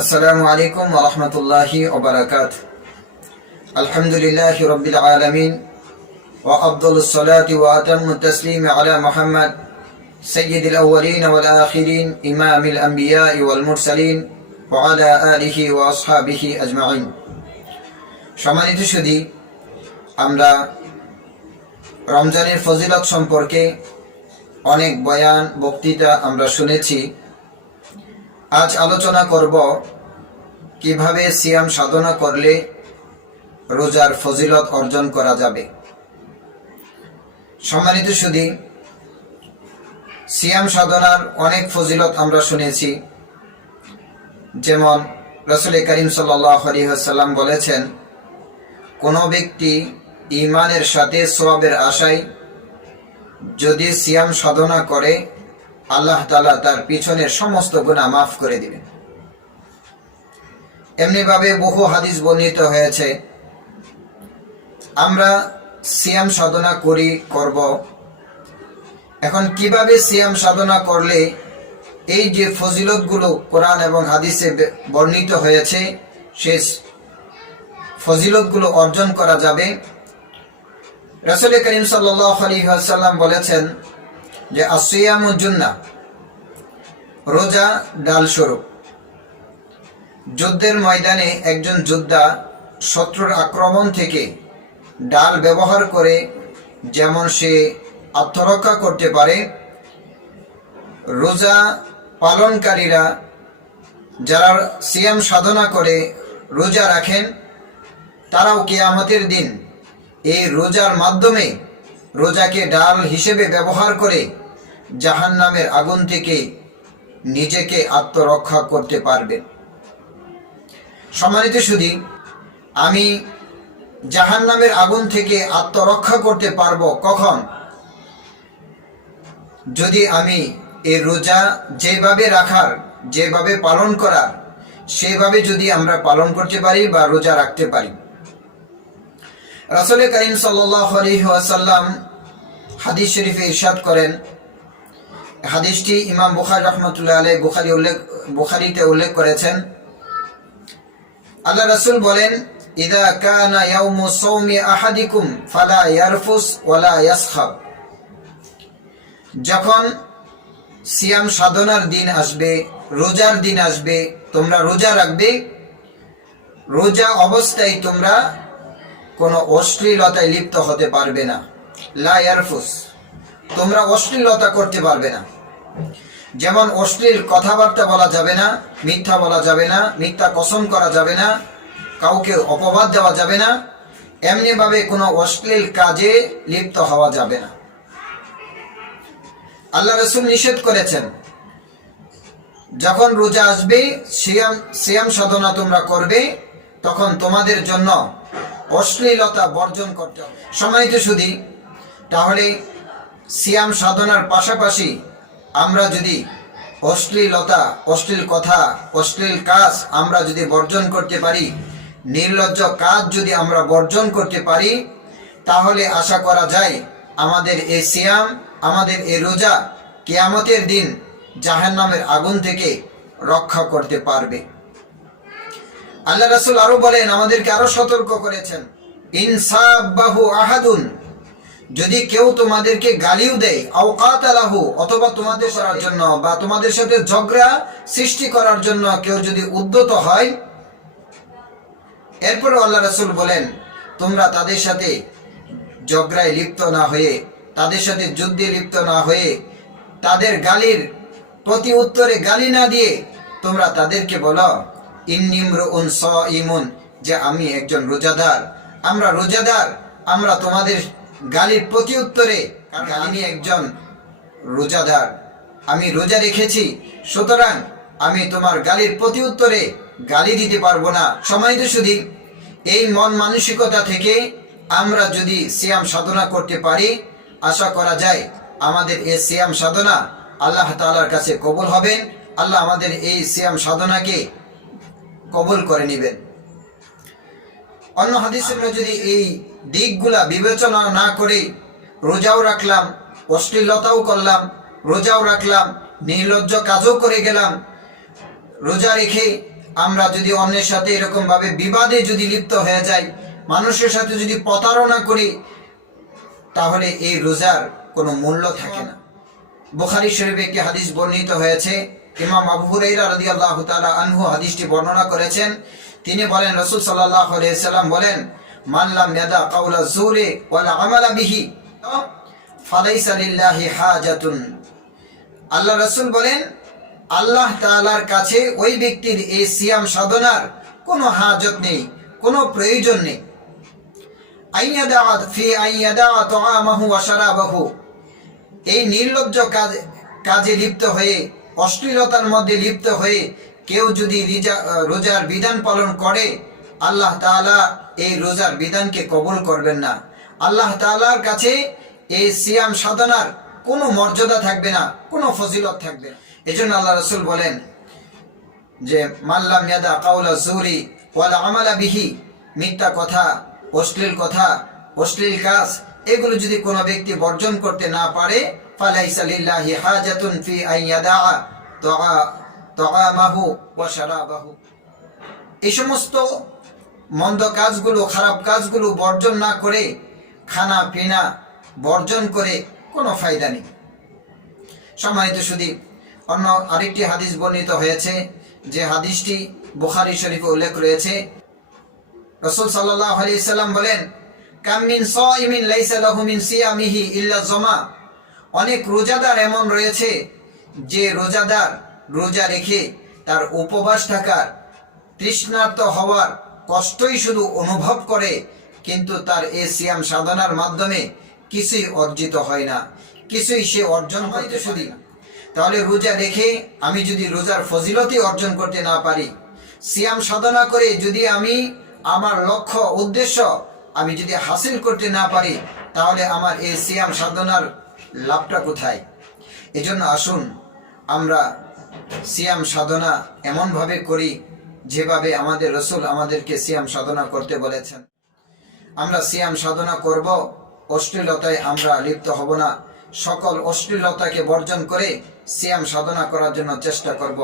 আসসালামু আলাইকুম ওয়া রাহমাতুল্লাহি ওয়া বারাকাতুহু। আলহামদুলিল্লাহি রাব্বিল আলামিন ওয়া আফদালুস সালাতি ওয়া আতাম্মুত তাসলিমি আলা মুহাম্মদ সাইয়্যিদিল আউওয়ালিন ওয়াল আখিরিন ইমামিল আম্বিয়া ওয়াল মুরসালিন ওয়া আলা আলিহি ওয়া আসহাবিহি আজমাইন। সম্মানিত সুধী, আমরা রমজানের ফজিলত সম্পর্কে অনেক বয়ান বক্তৃতা আমরা শুনেছি। আজ আলোচনা করব কিভাবে সিয়াম সাধনা করলে রোজার ফজিলত অর্জন করা যাবে। সম্মানিত সুধী, সিয়াম সাধনার অনেক ফজিলত আমরা শুনেছি। যেমন রাসূল করিম সাল্লাল্লাহু আলাইহি ওয়াসাল্লাম বলেছেন, কোনো ব্যক্তি ঈমানের সাথে সওয়াবের আশায় যদি সিয়াম সাধনা করে, আল্লাহ তাআলা তার পিছনের সমস্ত গুনাহ মাফ করে দিবেন। এমনিভাবে বহু হাদিস বর্ণিত হয়েছে। আমরা সিয়াম সাধনা করব। এখন কিভাবে সিয়াম সাধনা করলে এই যে ফজিলতগুলো কোরআন এবং হাদিসে বর্ণিত হয়েছে সেই ফজিলতগুলো অর্জন করা যাবে। রাসূল করিম সাল্লাল্লাহু আলাইহি ওয়াসাল্লাম বলেছেন যে আসিয়ামু জুন্নাহ, রোজা ডাল স্বরূপ। যুদ্ধের ময়দানে একজন যোদ্ধা শত্রুর আক্রমণ থেকে ডাল ব্যবহার করে যেমন সে আত্মরক্ষা করতে পারে, রোজা পালনকারীরা যারা সিয়াম সাধনা করে রোজা রাখেন, তারাও কিয়ামতের দিন এই রোজার মাধ্যমে রোজাকে ডাল হিসেবে ব্যবহার করে জাহান্নামের আগুন থেকে নিজেকে আত্মরক্ষা করতে পারবেন। সম্মানিত সুধী, আমি জাহান্নামের আগুন থেকে আত্মরক্ষা করতে পারবো কখন? যদি আমি এই রোজা যেভাবে রাখার, যেভাবে পালন করার, সেভাবে যদি আমরা পালন করতে পারি বা রোজা রাখতে পারি। রাসূল করিম সাল্লাল্লাহু আলাইহি ওয়াসাল্লাম হাদিস শরীফে ইরশাদ করেন, হাদিসটি ইমাম বুখারী রাহমাতুল্লাহ আলাইহি বুখারীতে উল্লেখ করেছেন। আল্লাহ রাসূল বলেন, ইদা কানা ইয়াউমু সাওমি আহাদিকুম ফালা ইয়ারফুস ওয়ালা ইয়াসখাব। যখন সিয়াম সাধনার দিন আসবে, রোজার দিন আসবে, তোমরা রোজা রাখবে, রোজা অবস্থায় তোমরা কোনো অশ্লীলতায় লিপ্ত হতে পারবে না। লা ইয়ারফুস, তোমরা অশ্লীলতা করতে পারবে না। যেমন অশ্লীল কথাবার্তা বলা যাবে না, মিথ্যা বলা যাবে না, মিথ্যা কসম করা যাবে না, কাউকে অপবাদ দেওয়া যাবে না, এমনিভাবে কোনো অশ্লীল কাজে লিপ্ত হওয়া যাবে না। আল্লাহ রাসূল নিষেধ করেছেন, যখন রোজা আসবে, সিয়াম সাধনা তোমরা করবে, তখন তোমাদের জন্য অশ্লীলতা বর্জন করতে হবে। সম্মানিত সুধী, তাহলে সিয়াম সাধনার পাশাপাশি আমরা যদি অশ্লীলতা, অশ্লীল কথা, অশ্লীল কাজ আমরা যদি বর্জন করতে পারি, নির্লজ্জ কাজ যদি আমরা বর্জন করতে পারি, তাহলে আশা করা যায় আমাদের এই সিয়াম, আমাদের এই রোজা কিয়ামতের দিন জাহান্নামের আগুন থেকে রক্ষা করতে পারবে। আল্লাহ রাসূল আরো বলেন, আমাদেরকে আরো সতর্ক করেছেন, ইনসাবাহু আহাদুন, যদি কেউ তোমাদেরকে গালিও দেয়, আও কাতালাহু, অথবা তোমাদের করার জন্য বা তোমাদের সাথে ঝগড়া সৃষ্টি করার জন্য কেউ যদি উদ্যত হয়, এরপর আল্লাহ রাসূল বলেন, তোমরা তাদের সাথে ঝগড়ায় লিপ্ত না হয়ে, তাদের সাথে যুদ্ধে লিপ্ত না হয়ে, তাদের গালির প্রতি উত্তরে গালি না দিয়ে তোমরা তাদেরকে বলো, ইন্নিমরুন সাইমুন, যে আমি একজন রোজাদার, আমরা রোজাদার, আমরা তোমাদের গালির প্রতি উত্তরে, আমি একজন রোজাদার, আমি রোজা রেখেছি, সুতরাং আমি তোমার গালির প্রতি উত্তরে গালি দিতে পারবো না। সম্মানিত সুধী, এই মন মানসিকতা থেকে আমরা যদি সিয়াম সাধনা করতে পারি, আশা করা যায় আমাদের এই সিয়াম সাধনা আল্লাহ তাআলার কাছে কবুল হবেন। আল্লাহ আমাদের এই সিয়াম সাধনাকে কবুল করে নেবেন। অন্য হাদিসের যদি এই দিকগুলা বিবেচনা না করে রোজাও রাখলাম, অশ্লীলতাও করলাম, রোজাও রাখলাম, নির্লজ্জ কাজও করে গেলাম, রোজা রেখে আমরা যদি অন্যের সাথে এরকম ভাবে বিবাদে যদি লিপ্ত হয়ে যাই, মানুষের সাথে যদি প্রতারণা করি, তাহলে এই রোজার কোনো মূল্য থাকে না। বুখারী শরীফে একটি হাদিস বর্ণিত হয়েছে, ইমাম আবু হুরায়রা রাদিয়াল্লাহু তাআলা আনহু হাদিসটি বর্ণনা করেছেন। তিনি বলেন, রাসূল সাল্লাল্লাহু আলাইহি ওয়াসাল্লাম বলেন, মান লাম ইয়াদা কাওলা যুরি ওয়াল আমালা বিহি ফালাইসা লিল্লাহি হাজাতুন। আল্লাহ রাসূল বলেন, আল্লাহ তাআলার কাছে ওই ব্যক্তির এই সিয়াম সাধনার কোনো হাজত নেই, কোনো প্রয়োজন নেই। আইয়াদা ফি আইয়াদা তাআমাহু ওয়া শারাবাহু, এই নির্লজ্জ কাজে লিপ্ত হয়ে, অশ্লীলতার মধ্যে লিপ্ত হয়ে কেউ যদি রোজার বিধান পালন করে, আল্লাহ তাআলা এই রোজার বিধানকে কবুল করবেন না। আল্লাহ তাআলার কাছে এই সিয়াম সাধনার কোনো মর্যাদা থাকবে না, কোনো ফজিলত থাকবে না। এজন্য আল্লাহ রাসূল বলেন যে, মাল্লাম ইয়াদা কাওলা যুরি ওয়াল আমালা বিহি, মিথ্যা কথা, অশ্লীল কথা, অশ্লীল কাজ, এগুলো যদি কোনো ব্যক্তি বর্জন করতে না পারে, ফালাইসা লিল্লাহি হাজাতুন ফি আইয়াদা তাআমাহু ওয়া শারাবাহু। এই সমস্ত মন্দ কাজগুলো, খারাপ কাজগুলো বর্জন না করে, খানা পিনা বর্জন করে কোনো ফায়দা নেই। সম্মানিত সুধী, অন্য আরেকটি হাদিস বর্ণিত হয়েছে, যে হাদিসটি বুখারী শরীফে উল্লেখ রয়েছে। রাসূল সাল্লাল্লাহু আলাইহি সাল্লাম বলেন, কাম মিন সাইমিন লাইসা লাহু মিন সিয়ামিহি ইল্লা জামা। অনেক রোজাদার এমন রয়েছে যে রোজাদার রোজা রেখে তার উপবাস থাকার, তৃষ্ণার্ত হওয়ার কষ্টই শুধু অনুভব করে, কিন্তু তার এই সিয়াম সাধনার মাধ্যমে কিছুই অর্জিত হয় না, কিছুই সে অর্জন করতে শুধু। তাহলে রোজা রেখে আমি যদি রোজার ফজিলতি অর্জন করতে না পারি, সিয়াম সাধনা করে যদি আমি আমার লক্ষ্য উদ্দেশ্য আমি যদি হাসিল করতে না পারি, তাহলে আমার এই সিয়াম সাধনার লাভটা কোথায়? এজন্য আসুন আমরা সিয়াম সাধনা এমনভাবে করি যেভাবে আমাদের রাসূল আমাদেরকে সিয়াম সাধনা করতে বলেছেন। আমরা সিয়াম সাধনা করব, অশ্লীলতায় আমরা লিপ্ত হব না, সকল অশ্লীলতাকে বর্জন করে সিয়াম সাধনা করার জন্য চেষ্টা করব।